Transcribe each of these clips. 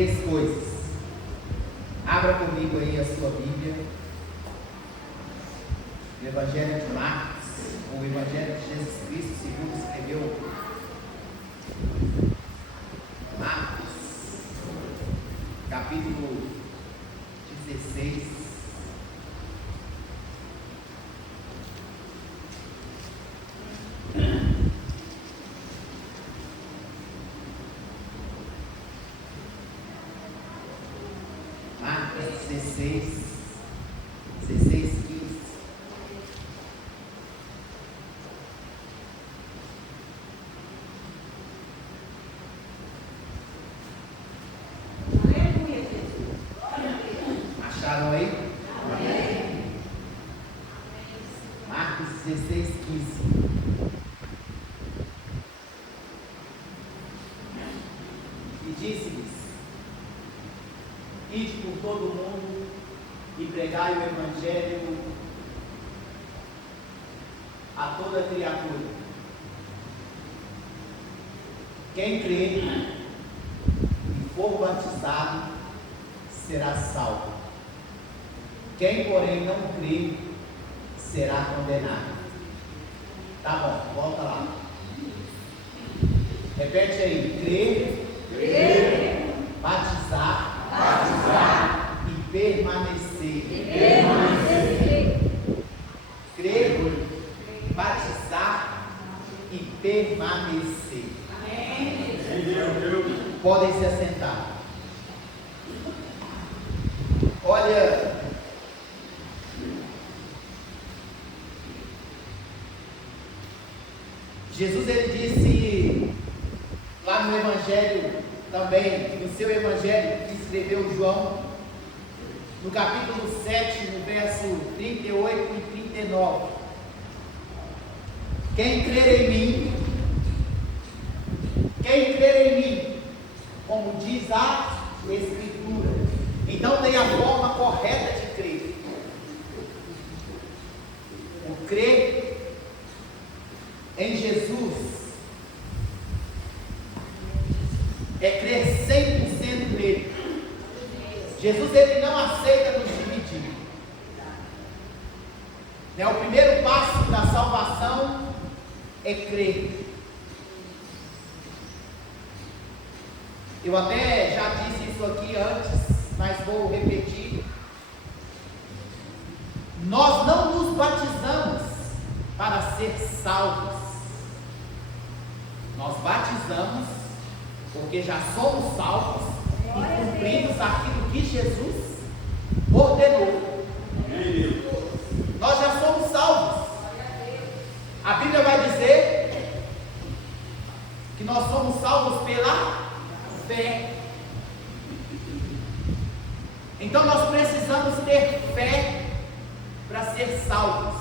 três coisas. Abra comigo aí a sua Bíblia. O Evangelho de Marcos, o Evangelho de Jesus Cristo, segundo escreveu Marcos, capítulo 16. Marcos 16, 15. Acharam aí? Marcos 16, 15. E disse-lhes: ide por todo o mundo e pregai o Evangelho a toda criatura. Quem crer e for batizado será salvo. Quem, porém, não crer será condenado. Tá bom, volta lá. Repete aí: crer, batizar e permanecer. Crer, batizar e permanecer. Podem se assentar. Olha, Jesus ele disse lá no Evangelho também, no seu Evangelho que escreveu João, no capítulo 7, no verso 38 e 39: quem crer em mim, como diz a Escritura, então tem a forma correta de crer. O crer em Jesus é crer 100% nele. Jesus ele não aceita nos dividir. O primeiro passo da salvação é crer. Eu até já disse isso aqui antes, mas vou repetir. Nós não nos batizamos para ser salvos. Nós batizamos porque já somos salvos e cumprimos aquilo que Jesus ordenou. Nós já somos salvos. A Bíblia vai dizer que nós somos salvos pela fé. Então nós precisamos ter fé para ser salvos.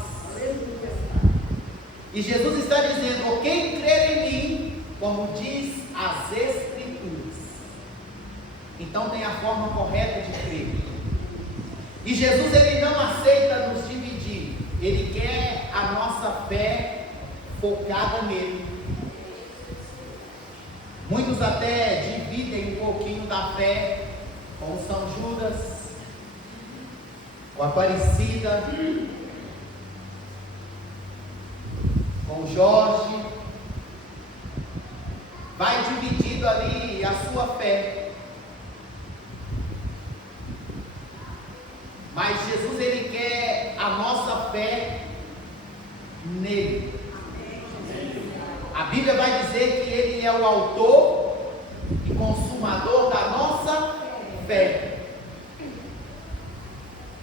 E Jesus está dizendo: quem crer em mim, como diz as Escrituras. Então tem a forma correta de crer. E Jesus ele não aceita nos dividir. Ele quer a nossa fé focada nele. Muitos até dividem um pouquinho da fé com São Judas, com a Aparecida, com Jorge. Vai dividindo ali a sua fé. Mas Jesus ele quer a nossa fé nele. A Bíblia vai dizer que ele é o autor e consumador da nossa fé.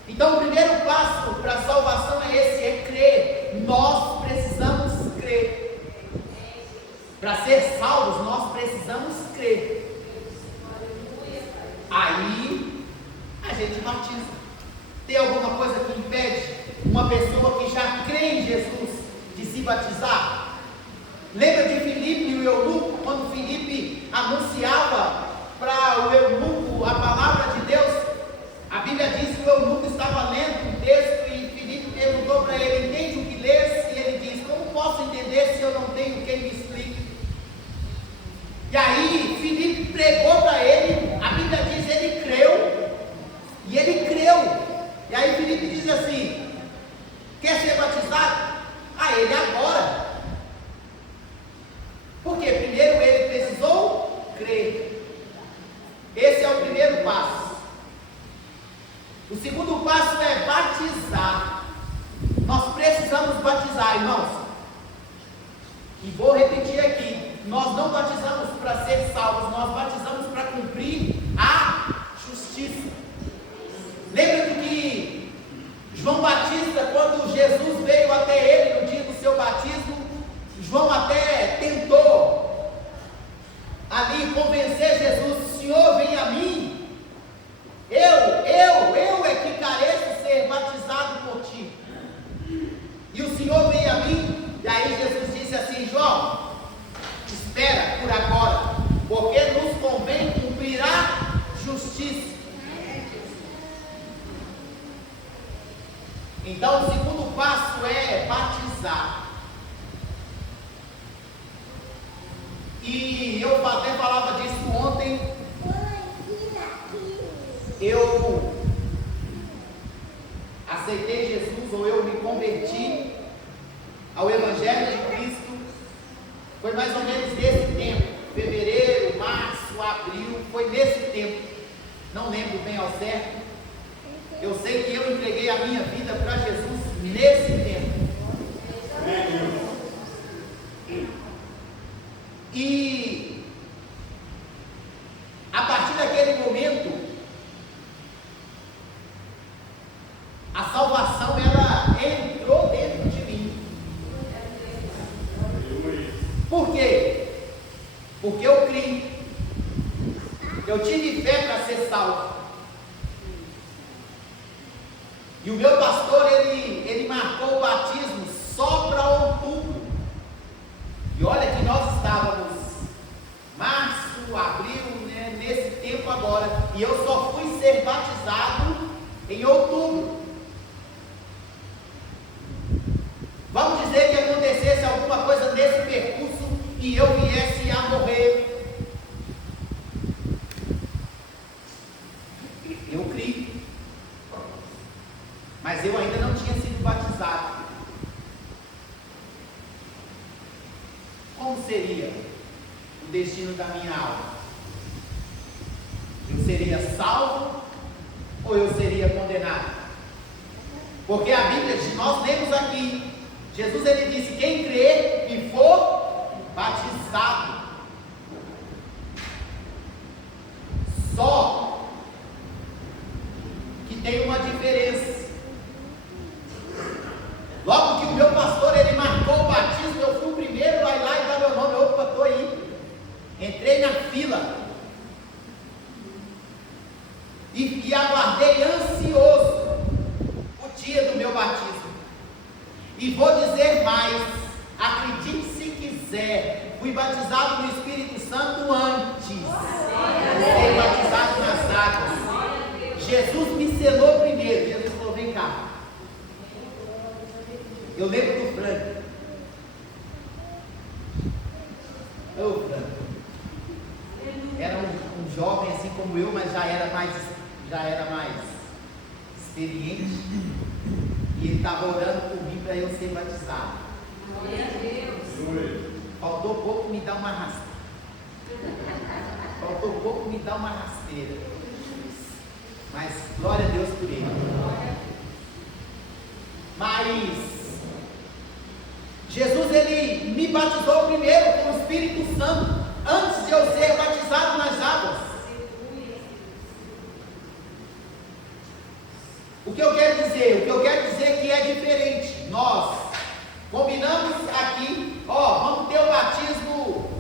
Então o primeiro passo para a salvação é esse, é crer. Nós precisamos crer. Para ser salvos, nós precisamos crer. Aí a gente batiza. Tem alguma coisa que impede uma pessoa que já crê em Jesus de se batizar? Lembra de Filipe e o eunuco, quando Filipe anunciava para o eunuco a palavra de Deus? A Bíblia diz que o eunuco estava lendo um texto e Filipe perguntou para ele: entende o que lês? E ele diz: como posso entender se eu não tenho quem me explique? E aí Filipe pregou para ele. A Bíblia diz batizar, irmãos. E vou repetir aqui: nós não batizamos para ser salvos, nós batizamos para cumprir a justiça. Lembra de que João Batista, quando Jesus veio até ele no dia do seu batismo, João até tentou ali convencer Jesus: Senhor, vem a mim, eu é que careço ser batizado por ti, e o Senhor vem a mim. E aí Jesus disse assim: João, espera por agora, porque nos convém cumprir a justiça. Então o segundo passo é batizar. E eu até falava disso ontem. Eu aceitei Jesus, ou eu me converti ao Evangelho de Cristo, foi mais ou menos nesse tempo, fevereiro, março, abril, foi nesse tempo, não lembro bem ao certo. Eu sei que eu entreguei a minha vida para Jesus nesse tempo. E a partir daquele momento, a salvação ela entrou dentro de mim. Por quê? Porque eu criei. Eu tive fé para ser salvo. E o meu pastor, ele marcou o batismo só para outubro. E olha que nós estávamos março, abril, né, nesse tempo agora. E eu só fui ser batizado em outubro. Vamos dizer que acontecesse alguma coisa nesse percurso e eu viesse a morrer. Eu criei. Mas eu ainda não tinha sido batizado. Como seria o destino da minha alma? Eu seria salvo ou eu seria condenado? Porque a Bíblia, nós lemos aqui, Jesus ele disse: quem crer e for batizado. Só que tem uma diferença. Logo que o meu pastor ele marcou o batismo, eu fui o primeiro, vai lá e dá meu nome. Opa, estou aí. Entrei na fila e aguardei ansioso o dia do meu batismo. E vou dizer mais, acredite se quiser, fui batizado no Espírito Santo antes de ser batizado nas águas. Jesus me selou primeiro. Jesus falou: vem cá. Eu lembro do Frank. Ô Frank, era um jovem assim como eu, mas já era mais experiente. E ele estava orando por mim para eu ser batizado. Glória a Deus. Faltou pouco me dar uma rasteira. Mas glória a Deus por ele. Mas Jesus ele me batizou primeiro com o Espírito Santo, antes de eu ser batizado nas águas. O que eu quero dizer? O que eu quero dizer é que é diferente. Nós combinamos aqui, vamos ter o batismo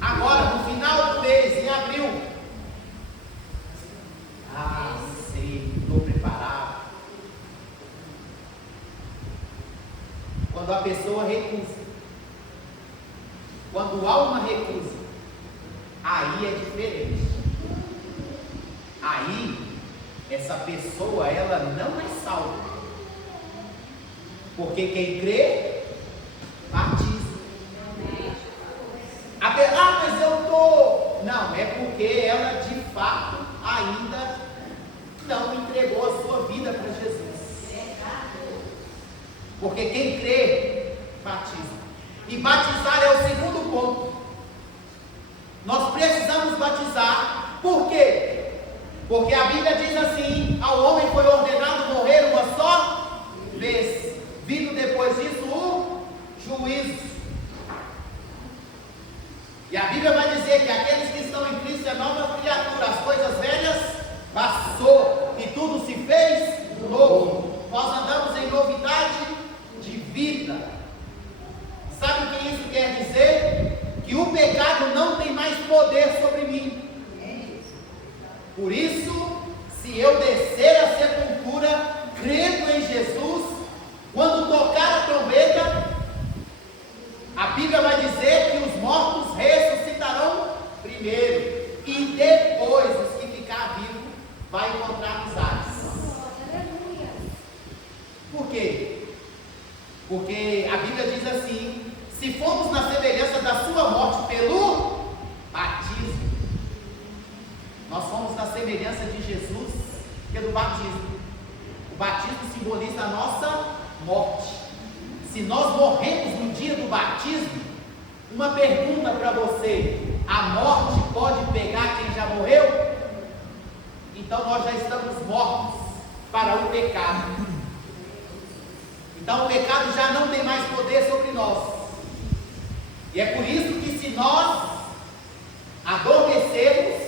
agora, no final do mês, em abril. Sei, estou preparado. Quando a pessoa recusa, quando há uma recusa, aí é diferente. Aí essa pessoa ela não é salva, porque quem crê batiza. Mas eu estou. Não, é porque ela de fato ainda não entregou a sua vida para Jesus. Porque quem crê batiza. E batizar é o segundo ponto. Nós precisamos batizar. Por quê? Porque a Bíblia diz assim: ao homem foi ordenado morrer uma só vez, vindo juízo. E a Bíblia vai dizer que aqueles que estão em Cristo é nova criatura, as coisas velhas passou e tudo se fez novo. Nós andamos em novidade de vida. Sabe o que isso quer dizer? Que o pecado não tem mais poder sobre mim. Por isso, se eu descer a sepultura, crendo em Jesus, quando tocar a trombeta, a Bíblia vai dizer que os mortos ressuscitarão primeiro, e depois os que ficar vivos vai encontrar amizades. Por quê? Porque a Bíblia diz assim: se formos na semelhança da sua morte pelo batismo, nós fomos na semelhança de Jesus pelo batismo. O batismo simboliza a nossa morte. Se nós morremos no dia do batismo, uma pergunta para você: a morte pode pegar quem já morreu? Então nós já estamos mortos para o pecado. Então o pecado já não tem mais poder sobre nós. E é por isso que, se nós adormecermos,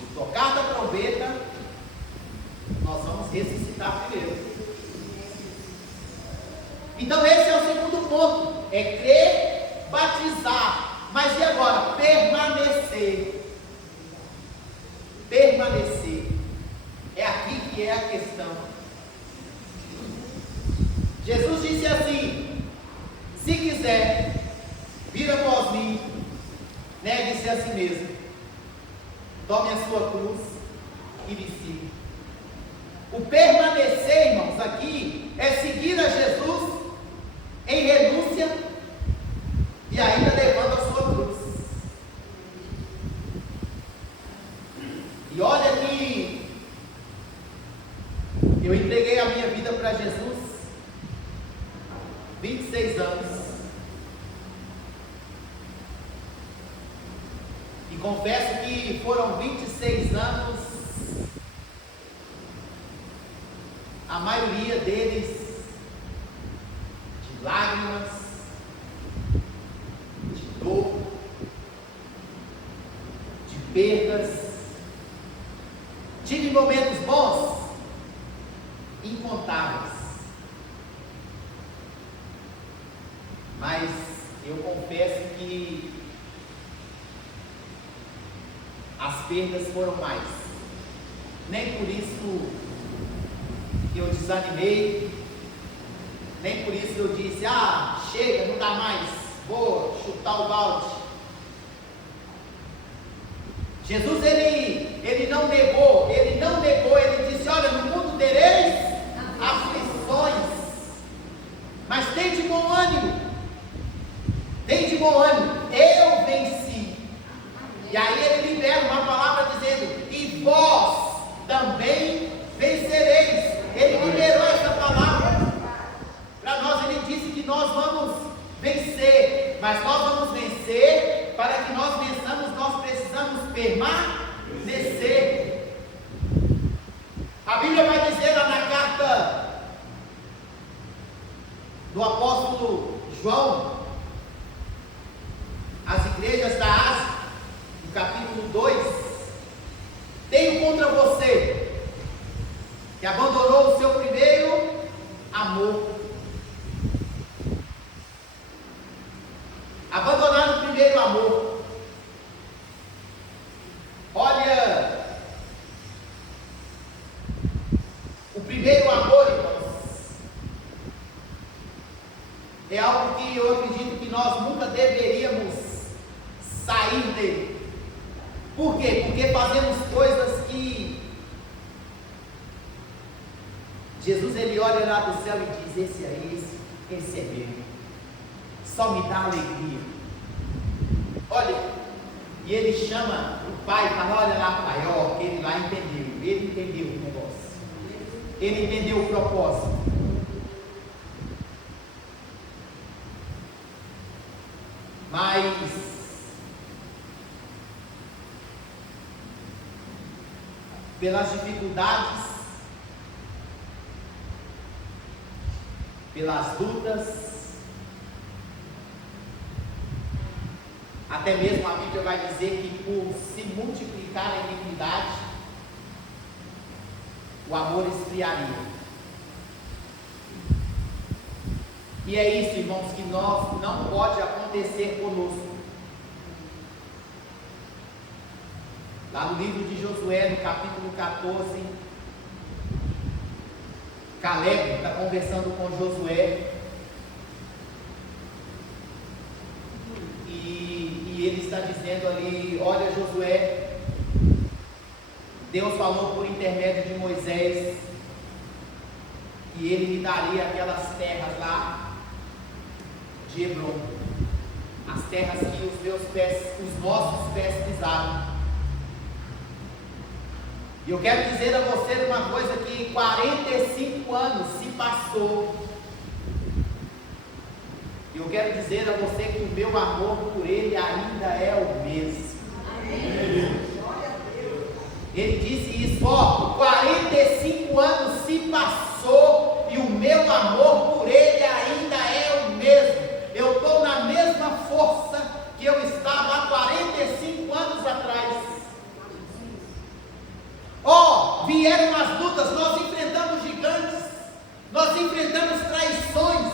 no tocar da trombeta, nós vamos ressuscitar primeiro. Então esse é o segundo ponto, é crer, batizar. Mas e agora? Permanecer. Permanecer. É aqui que é a questão. Jesus disse assim: se quiser vir após mim, negue-se a si mesmo, tome a sua cruz e me siga. O permanecer, irmãos, aqui é seguir a Jesus em renúncia e ainda levando a sua cruz. E olha que eu entreguei a minha vida para Jesus 26 anos. E confesso que foram 26 anos, a maioria deles de lágrimas, de dor, de perdas. Tive momentos bons, incontáveis, mas eu confesso que as perdas foram mais. Nem por isso que eu desanimei, nem por isso eu disse: chega, não dá mais, vou chutar o balde. Jesus, ele não negou, ele disse: olha, no mundo tereis aflições, mas tem de bom ânimo, eu venci. E aí ele libera uma palavra dizendo: e vós também vencereis. Ele liberou essa palavra para nós. Ele disse que nós vamos vencer, mas nós vamos vencer. Para que nós vençamos, nós precisamos permanecer. A Bíblia vai dizer lá na carta do apóstolo João às igrejas da Ásia, no capítulo 2: tenho contra você que abandonou o seu primeiro amor. Abandonar o primeiro amor. Olha, o primeiro amor, irmãos, é algo que eu acredito que nós nunca deveríamos sair dele. Por quê? Porque fazemos coisas que Jesus, ele olha lá do céu e diz: esse aí, esse é meu, só me dá alegria. Olha, e ele chama o pai e fala: olha lá, pai, ó, ele lá entendeu, ele entendeu o negócio, ele entendeu o propósito. Mas pelas dificuldades, pelas lutas, Até mesmo a Bíblia vai dizer que por se multiplicar a iniquidade, o amor esfriaria. E é isso, irmãos, que não pode acontecer conosco. Lá no livro de Josué, no capítulo 14, Caleb está conversando com Josué. E ele está dizendo ali: olha, Josué, Deus falou por intermédio de Moisés que ele me daria aquelas terras lá de Hebron, as terras que os nossos pés pisaram. E eu quero dizer a você uma coisa, que 45 anos se passou. E eu quero dizer a você que o meu amor por ele ainda é o mesmo. Ele disse isso: ó, 45 anos se passou e o meu amor por ele ainda é o mesmo. Eu estou na mesma força que eu estava há 45 anos atrás. Ó, vieram as lutas, nós enfrentamos gigantes, nós enfrentamos traições,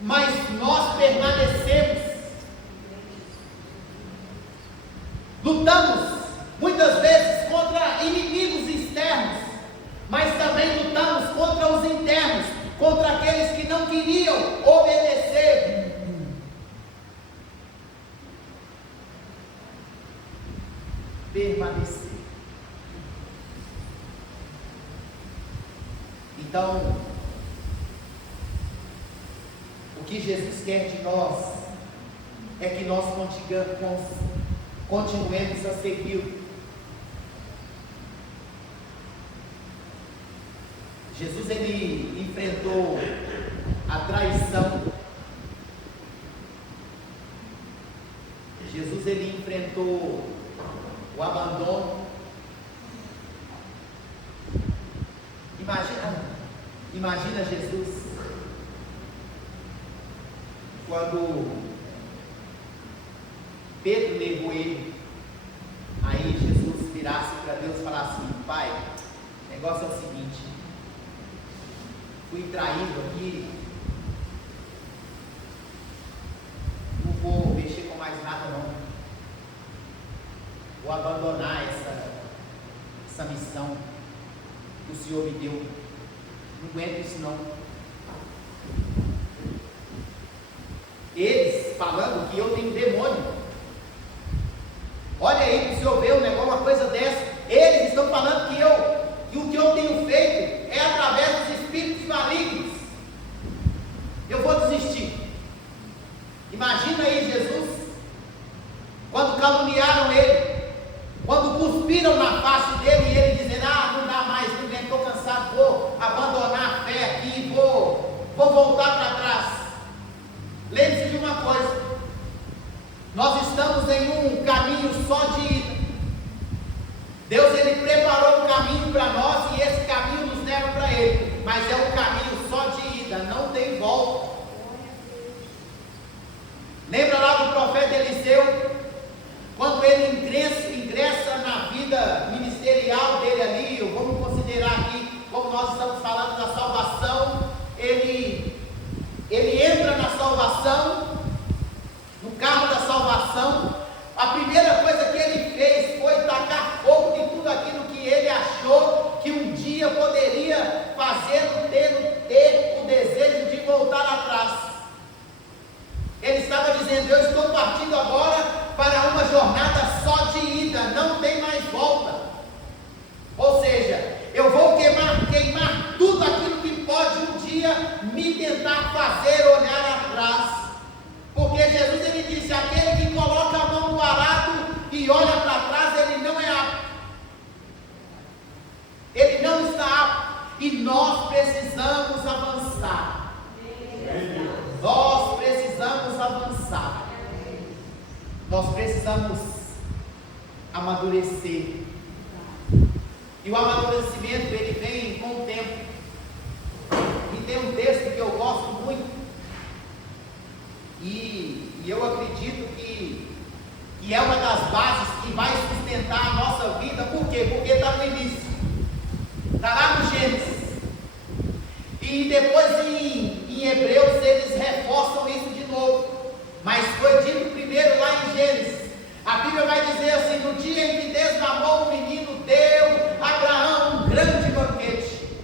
mas nós permanecemos. Lutamos muitas vezes contra inimigos externos, mas também lutamos contra os internos, contra aqueles que não queriam obedecer. Permanecer. Então, o que Jesus quer de nós é que nós continuemos a segui-lo. Jesus, ele enfrentou a traição. Jesus, ele enfrentou o abandono. Imagina Jesus quando Pedro negou ele. Aí Jesus virasse para Deus e falasse assim: Pai, o negócio é o seguinte, fui traído aqui, não vou mexer com mais nada não, vou abandonar essa missão que o Senhor me deu, não aguento isso não. Eles falando que eu tenho demônio. Olha aí para o senhor ver uma coisa dessa. Eles estão falando que o que eu tenho feito é através dos espíritos malignos. Eu vou desistir. Imagina aí Jesus, quando caluniaram ele, quando cuspiram na face dele, e ele dizendo: não dá mais, não estou cansado, vou abandonar a fé aqui, vou voltar para trás. Lembre-se de uma coisa: nós estamos em um caminho só de ida. Deus, ele preparou um caminho para nós e esse caminho nos leva para ele, mas é um caminho só de ida, não tem volta. Lembra lá do profeta Eliseu, quando ele ingressa na vida ministerial dele ali? Vamos considerar aqui, como nós estamos falando da salvação, ele entra na salvação, no carro da salvação. A primeira coisa que ele fez foi tacar fogo em tudo aquilo que ele achou que um dia poderia fazê-lo ter o desejo de voltar atrás. Ele estava dizendo: eu estou partindo agora para uma jornada só de ida, não tem mais volta. Ou seja, eu vou queimar tudo aquilo que pode um dia me tentar fazer olhar atrás. Porque Jesus, ele disse: aquele que coloca a mão no arado e olha para trás, ele não é apto. Ele não está apto. E nós precisamos avançar. Nós precisamos avançar. Nós precisamos amadurecer. E o amadurecimento, ele vem com o tempo. E tem um texto que eu gosto muito. E eu acredito que E é uma das bases que vai sustentar a nossa vida. Por quê? Porque está no início. Está lá no Gênesis. E depois em Hebreus eles reforçam isso de novo. Mas foi dito primeiro lá em Gênesis. A Bíblia vai dizer assim: no dia em que desmamou o menino, deu a Abraão um grande banquete.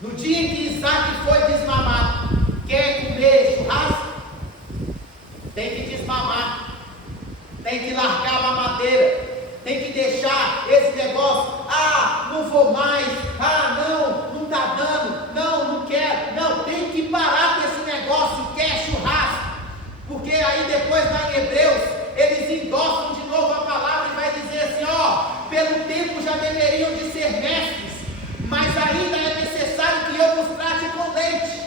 No dia em que Isaac foi desmamado, quer comer churrasco? Tem que desmamar. Tem que largar a mamadeira. Tem que deixar esse negócio. Ah, não vou mais. Ah, não está dando. Não quero. Não, tem que parar com esse negócio. Quer churrasco? Porque aí depois lá em Hebreus, eles endossam de novo a palavra e vai dizer assim: ó, pelo tempo já deveriam de ser mestres, mas ainda é necessário que eu vos trate com leite.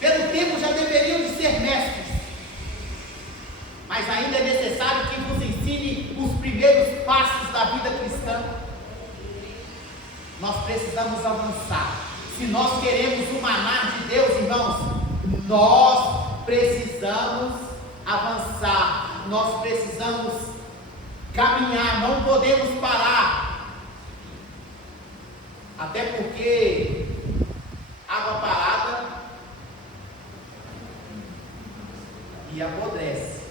Pelo tempo já deveriam de ser mestres, mas ainda é necessário que vos ensine os primeiros passos da vida cristã. Nós precisamos avançar. Se nós queremos o maná de Deus, irmãos, nós precisamos avançar. Nós precisamos caminhar. Não podemos parar. Até porque água parada e apodrece.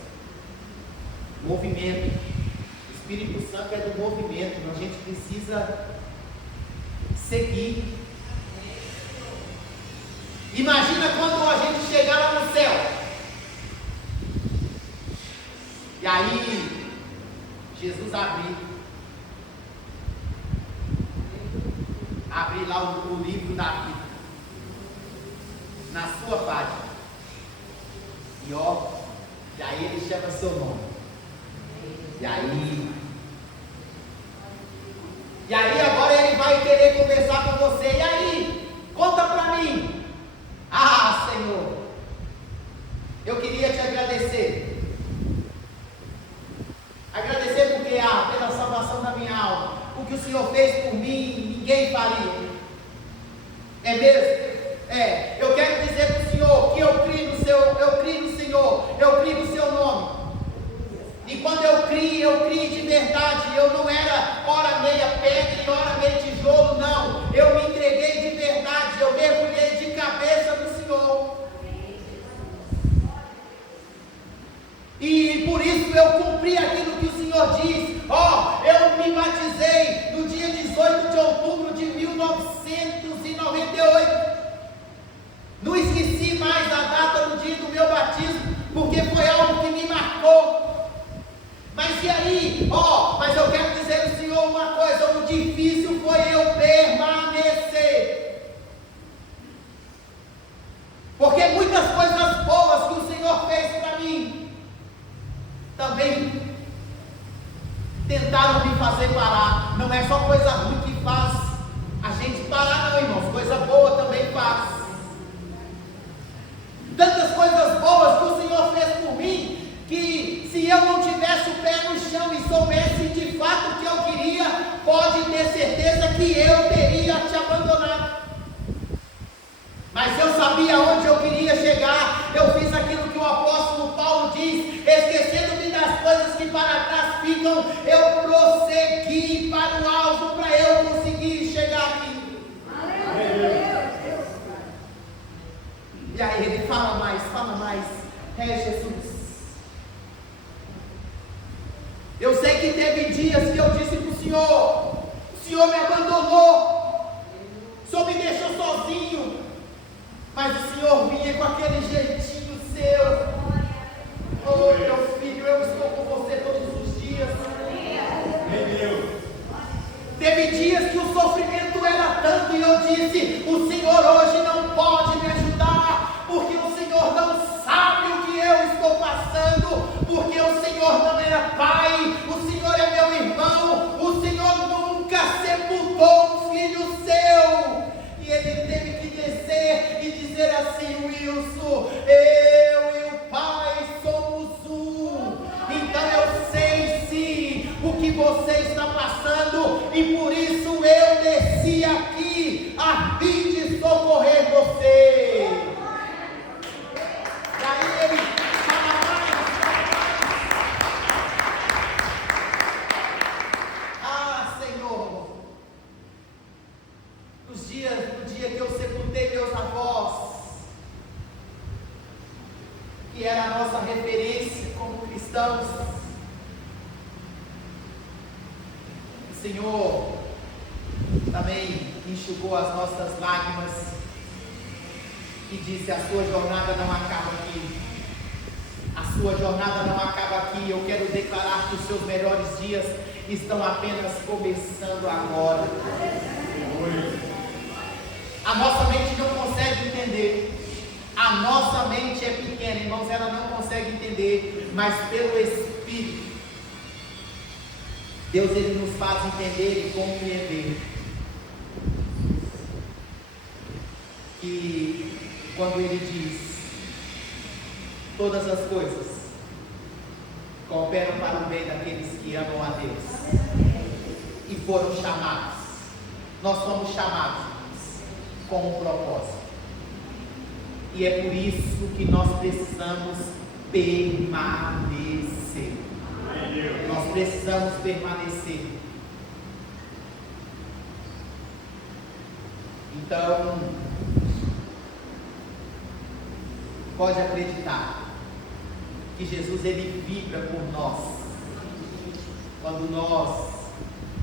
Movimento. O Espírito Santo é do movimento. A gente precisa seguir. Imagina quando a gente chegar lá no céu. E aí Jesus abrir lá o livro da vida, na sua página. E aí ele chama seu nome. E aí agora ele vai querer conversar com você. E aí? Conta para mim. Ah, Senhor, eu queria te agradecer. Agradecer porque pela salvação da minha alma. O que o Senhor fez por mim, ninguém faria. É mesmo? Eu quero dizer para o Senhor que eu criei no Senhor, eu criei no seu nome. E quando eu criei de verdade. Eu não era ora meia pedra e ora meia tijolo, não. Eu me entreguei de verdade, eu mergulhei de cabeça no Senhor. E por isso eu cumpri aquilo que o Senhor diz. Eu me batizei no dia 18 de outubro de 1998. Não esqueci mais a data do dia do meu batismo, porque foi algo que me marcou. Mas e aí? Mas eu quero dizer ao Senhor uma coisa: o difícil foi eu permanecer. Porque muitas coisas boas que o Senhor fez para mim também tentaram me fazer parar. Não é só coisa ruim que faz a gente parar, não, irmãos. Coisa boa também faz. Tantas coisas boas que o Senhor fez por mim, que se eu não tivesse o pé no chão e soubesse de fato o que eu queria, pode ter certeza que eu teria te abandonado. Mas eu sabia onde eu queria chegar. Eu fiz aquilo que o apóstolo Paulo diz: esquecendo-me das coisas que para trás ficam, eu prossegui para o alvo, para eu conseguir chegar aqui. E aí ele fala mais. Jesus, eu sei que teve dias que eu disse para o Senhor me abandonou, o Senhor me deixou sozinho, mas o Senhor vinha com aquele jeitinho seu: oh meu filho, eu estou com você todos os dias. Teve dias que o sofrimento era tanto e eu disse: o Senhor hoje não pode me ajudar, porque o Senhor não sabe o que eu estou passando, porque o Senhor não é pai, o Senhor é meu irmão, o Senhor nunca sepultou um filho seu. E ele teve que descer e dizer assim: Wilson, eu e o Pai somos um. Então eu sei sim o que você está passando, e por isso eu desci aqui a fim de socorrer você. E aí ele que era a nossa referência como cristãos. O Senhor também enxugou as nossas lágrimas e disse: a sua jornada não acaba aqui. A sua jornada não acaba aqui. Eu quero declarar que os seus melhores dias estão apenas começando agora. A nossa mente não consegue entender. A nossa mente é pequena, irmãos, ela não consegue entender, mas pelo Espírito, Deus ele nos faz entender e compreender que quando ele diz todas as coisas cooperam para o bem daqueles que amam a Deus e foram chamados, nós fomos chamados com um propósito. E é por isso que nós precisamos permanecer. Nós precisamos permanecer. Então, pode acreditar que Jesus ele vibra por nós quando nós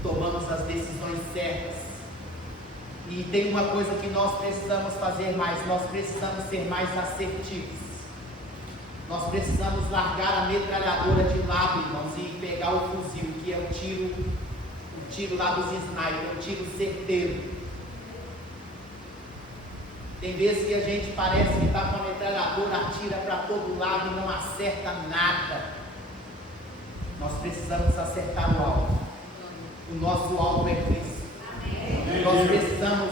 tomamos as decisões certas. E tem uma coisa que nós precisamos fazer mais: nós precisamos ser mais assertivos. Nós precisamos largar a metralhadora de lado, irmãos, e pegar o fuzil, que é o tiro lá dos sniper, o tiro certeiro. Tem vezes que a gente parece que está com a metralhadora, atira para todo lado e não acerta nada. Nós precisamos acertar o alvo. O nosso alvo é Cristo. Nós precisamos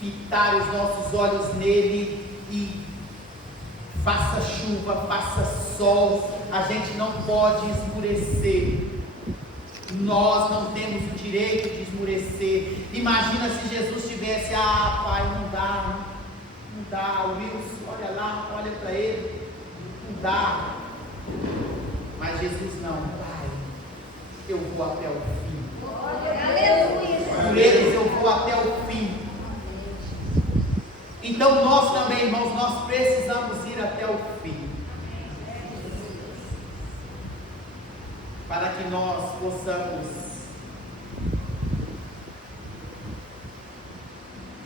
fitar os nossos olhos nele e faça chuva, faça sol, a gente não pode esmurecer. Nós não temos o direito de esmurecer. Imagina se Jesus tivesse: ah, pai, não dá, o Wilson, olha lá, olha para ele, não dá. Mas Jesus não: pai, eu vou até o fim. Por eles eu vou até o fim. Então nós também, irmãos, nós precisamos ir até o fim, para que nós possamos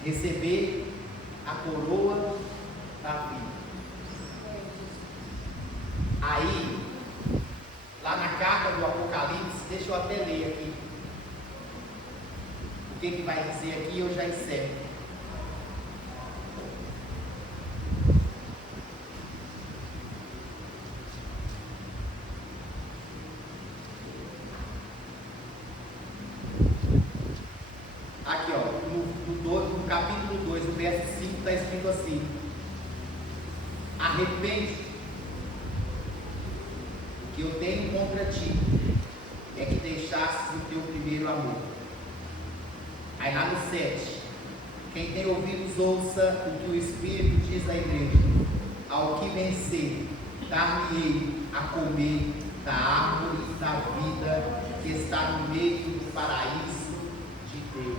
receber a coroa da vida. Aí, lá na carta do Apocalipse, deixa eu até ler aqui o que vai dizer aqui, eu já encerro. Aqui, ó, no capítulo 2, no verso 5, está escrito assim: arrepende, que eu tenho contra ti é que deixasses o teu primeiro amor. Aí lá no 7, quem tem ouvidos ouça o que o Espírito diz à igreja: ao que vencer, dar-me-ei a comer da árvore da vida que está no meio do paraíso de Deus.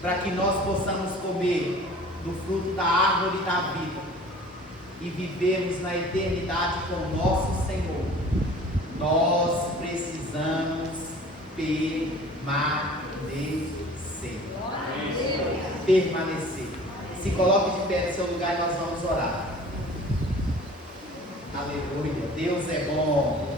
Para que nós possamos comer do fruto da árvore da vida e vivermos na eternidade com o nosso Senhor, nós precisamos permanecer. Permanecer. Se coloque de pé no seu lugar e nós vamos orar. Aleluia. Deus é bom.